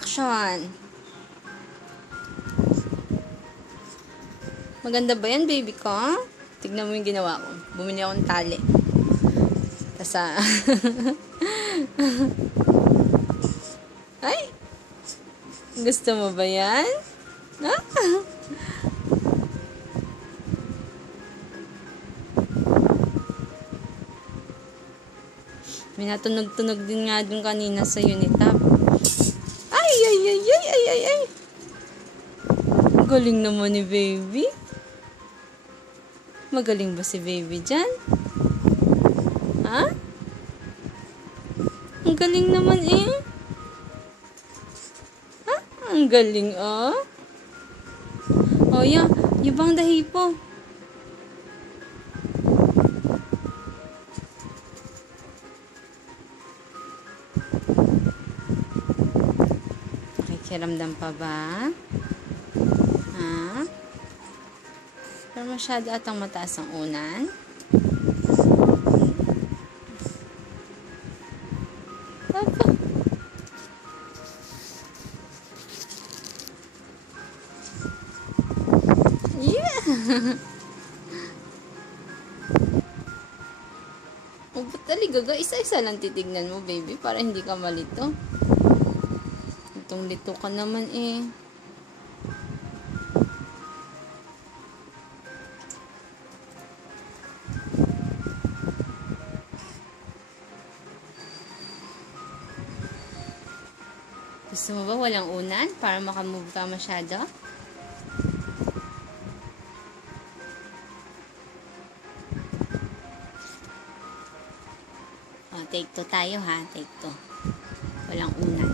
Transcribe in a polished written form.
action! Maganda ba yan, baby ko? Tignan mo yung ginawa ko. Bumili akong tali. Tas, ay! Gusto mo ba yan? Ah? May natunog-tunog din nga dun kanina sa Unitap. Ay, ay, ay, ay, ay, ay, ay. Galing naman ni baby. Magaling ba si baby dyan? Ha? Ang galing naman eh. Ha? Ang galing oh. Oh, yung bang dahi po. Nakikiramdam pa ba? Ha? Pero masyado atang mataas ang unan. Apa? Yeah! O, ba't talaga? Isa-isa lang titignan mo, baby, para hindi ka malito. Itong lito ka naman eh. Gusto mo ba walang unan para makamove ka masyado? Oh, take 2 tayo ha. Take 2. Walang unan.